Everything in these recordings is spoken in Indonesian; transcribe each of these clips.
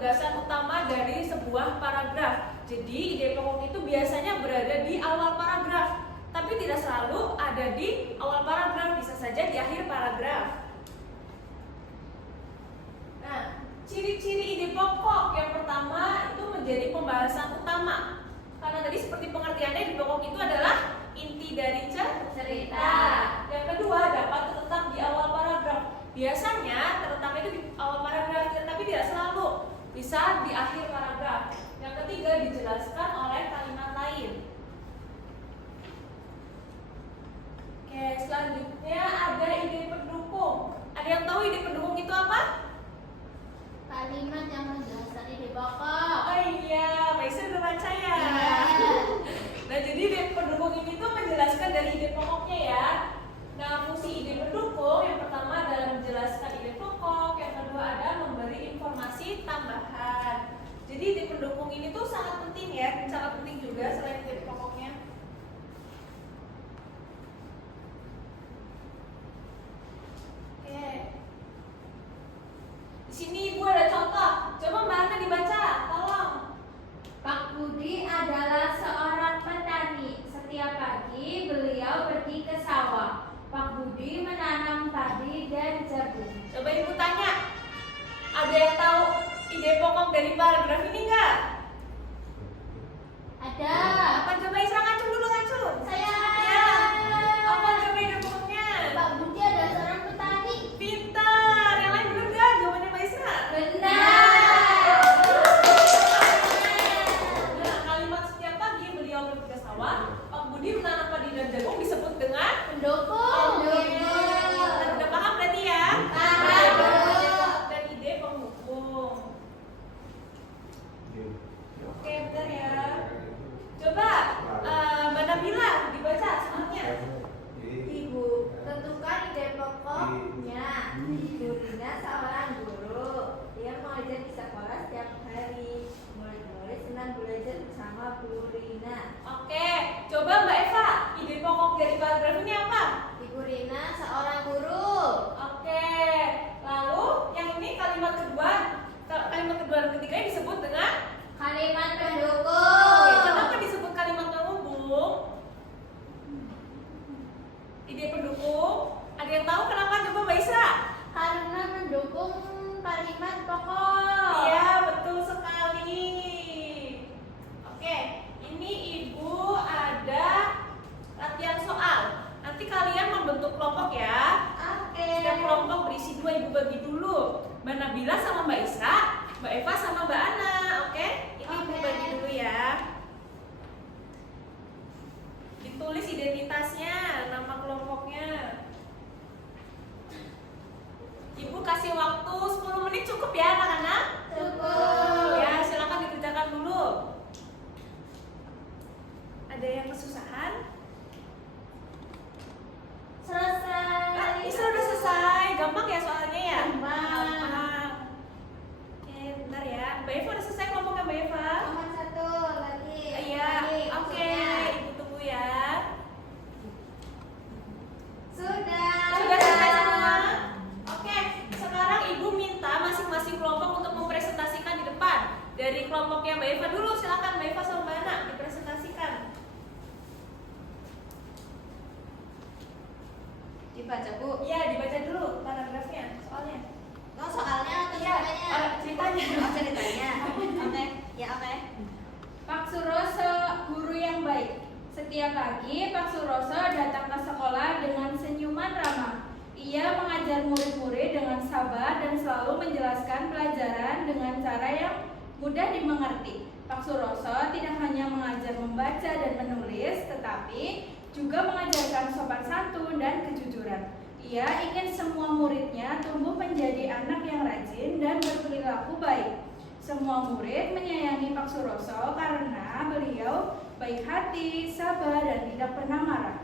penugasan utama dari sebuah paragraf. Jadi ide pokok itu biasanya berada di awal paragraf, tapi tidak selalu ada di awal paragraf, bisa saja di akhir paragraf. Nah, ciri-ciri ide pokok yang pertama itu menjadi pembahasan utama. Karena tadi seperti pengertiannya, ide pokok itu adalah inti dari cerita. Yang kedua, dapat terletak di awal paragraf. Biasanya terletak itu di awal paragraf, tapi tidak selalu. Bisa di akhir paragraf. Yang ketiga, dijelaskan oleh kalimat lain. Oke, selanjutnya ada ide pendukung. Ada yang tahu ide pendukung itu apa? Kalimat yang menjelaskan ide pokok. Oh iya, Mbak Isa udah baca ya. Nah, jadi ide pendukung ini tuh menjelaskan dari ide pokoknya ya. Nah, fungsi ide pendukung yang pertama adalah menjelaskan ide pokok, yang kedua ada memberi informasi tambahan. Jadi ide pendukung ini tuh sangat penting ya, sangat penting juga selain ide pokoknya. Oke. Di sini Ibu ada contoh. Coba Mbak Ana dibaca, tolong. Pak Budi adalah seorang petani. Setiap pagi beliau pergi ke sawah. Pak Budi menanam padi dan jagung. Coba Ibu tanya, ada yang tahu ide pokok dari paragraf ini nggak? Ada. Apa coba Isra ngacung dulu ngacung? Saya. Ya. Apa coba ide pokoknya? Pak Budi adalah seorang petani. Pintar. Yang lain benar nggak jawabannya Mbak Isra? Benar. Nah, kalimat setiap pagi beliau pergi ke sawah, Pak Budi menanam padi dan jagung disebut dengan Pendukung. Udah paham berarti ya? Paham. Dan ide pendukung. Oke, bentar ya. Coba Mbak Nabila dibaca soalnya. Ibu, tentukan ide pokoknya. Ibu Rina seorang guru. Dia mengajar di sekolah setiap hari. Murid-murid senang belajar bersama Bu Rina. Oke, coba Mbak Eva, ide pokok dari paragraf ini apa? Ibu Rina seorang guru. Oke, lalu yang ini kalimat kedua dan ketiga disebut dengan Kalimat Oke, pendukung. kenapa disebut kalimat penghubung? Ide pendukung. Ada yang tahu kenapa? Coba Mbak Isra. Karena mendukung kalimat pokok. Iya, betul sekali. Oke, ini Ibu ada latihan soal. Nanti kalian membentuk kelompok ya. Oke. Setiap kelompok berisi 2, Ibu bagi dulu. Mbak Nabila sama Mbak Isra, Mbak Eva sama Mbak Ana. Oke? Ini Ibu Oke. bagi dulu ya. Ditulis identitasnya, nama kelompoknya. Ibu kasih waktu 10 menit cukup ya anak-anak? Cukup. Ya, silakan dikerjakan dulu. Ada yang kesusahan? Selesai. Isra udah selesai. Gampang ya soalnya ya? Gampang. Oke, bentar ya. Mbak Eva udah selesai kelompoknya Mbak Eva? Nomor 1 lagi. Iya, Lagi, oke. maksudnya. Ibu tunggu ya. Sudah. Sudah selesai semua? Oke, sekarang Ibu minta masing-masing kelompok untuk mempresentasikan di depan. Dari kelompoknya Mbak Eva dulu, silakan Mbak Eva sama Mbak Ana dipresentasikan. Dibaca, Bu. Iya, dibaca dulu paragrafnya, soalnya. Oh, soalnya atau Iya, ceritanya. Oh, ceritanya. Oke. Ya, oke. Pak Suroso, guru yang baik. Setiap pagi, Pak Suroso datang ke sekolah dengan senyuman ramah. Ia mengajar murid-murid dengan sabar dan selalu menjelaskan pelajaran dengan cara yang mudah dimengerti. Pak Suroso tidak hanya mengajar membaca dan menulis, tetapi juga mengajarkan sopan santun dan kejujuran. Ia ingin semua muridnya tumbuh menjadi anak yang rajin dan berperilaku baik. Semua murid menyayangi Pak Suroso karena beliau baik hati, sabar, dan tidak pernah marah.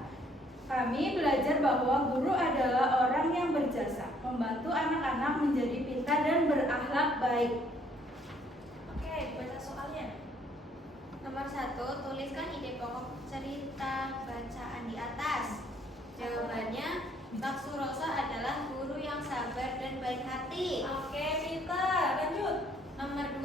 Kami belajar bahwa guru adalah orang yang berjasa, membantu anak-anak menjadi pintar dan berakhlak baik. Oke, baca soalnya. Nomor 1, tuliskan ide pokok cerita bacaan di atas. Jawabannya, Pak Suroso adalah guru yang sabar dan baik hati. Oke, pintar. Lanjut. Nomor 2,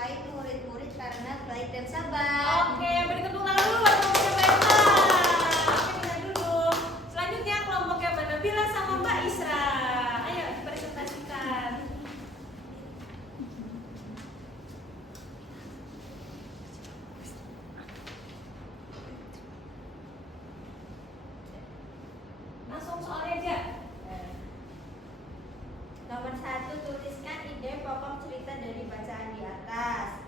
disukai murid-murid karena baik dan sabar. Oke, beri tepuk tangan dulu buat kelompoknya Mbak Ella. Oke, kita duduk. Selanjutnya kelompoknya Mbak Nabila sama Mbak Isra. Ayo dipresentasikan. Langsung soalnya aja. Nomor 1, tuliskan ide pokok cerita dari bacaan di atas.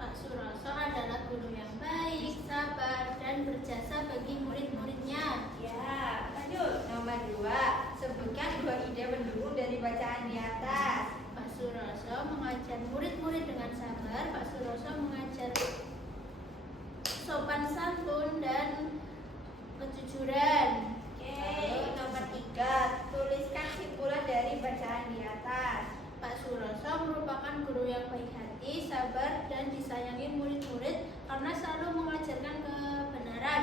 Pak Suroso adalah guru yang baik, sabar, dan berjasa bagi murid-muridnya. Ya, lanjut. Nomor 2, sebutkan 2 ide pendukung dari bacaan di atas. Pak Suroso mengajar murid-murid dengan sabar. Pak Suroso mengajar sopan santun dan kejujuran. Lalu nomor 3, tuliskan simpulan dari bacaan di atas. Pak Suroso merupakan guru yang baik hati, sabar, dan disayangi murid-murid karena selalu mengajarkan kebenaran.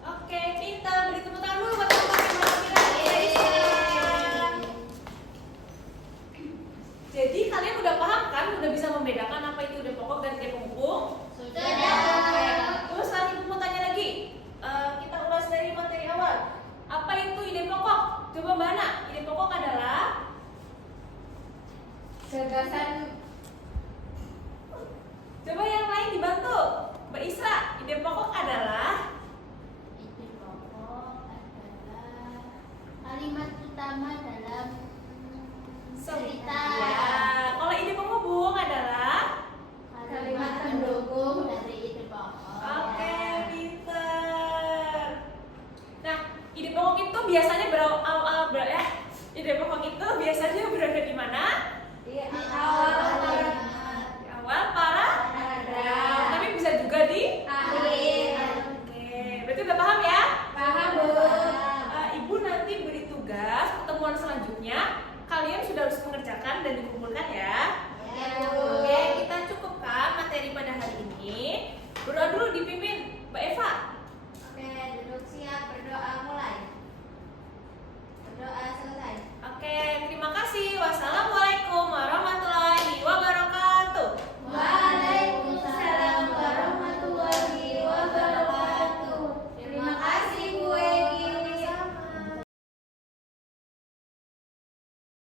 Oke, pintar. Beri tepuk tangan dulu buat kelompoknya Mbak Nabila dan Mbak Isra. Jadi kalian udah paham kan? Udah bisa membedakan apa itu ide pokok dan ide penghubung? Sudah. Oke. Terus lagi mau tanya lagi. Kita ulas dari materi awal. Apa itu ide pokok? Coba Mbak Ana. Ide pokok adalah Gagasan. coba yang lain dibantu. Mbak Isra, ide pokok adalah Ide pokok adalah kalimat utama dalam cerita. ya. Kalau ide penghubung adalah Kalimat pendukung dari ide pokok. oke, pinter. Nah, ide pokok itu biasanya ide pokok itu biasanya berada di mana? Di awal kalimat. Di awal paragraf. Tapi bisa juga di Akhir. Oke, berarti udah paham ya? Paham, Bu. Ibu nanti beri tugas pertemuan selanjutnya. Kalian sudah harus mengerjakan dan dikumpulkan ya.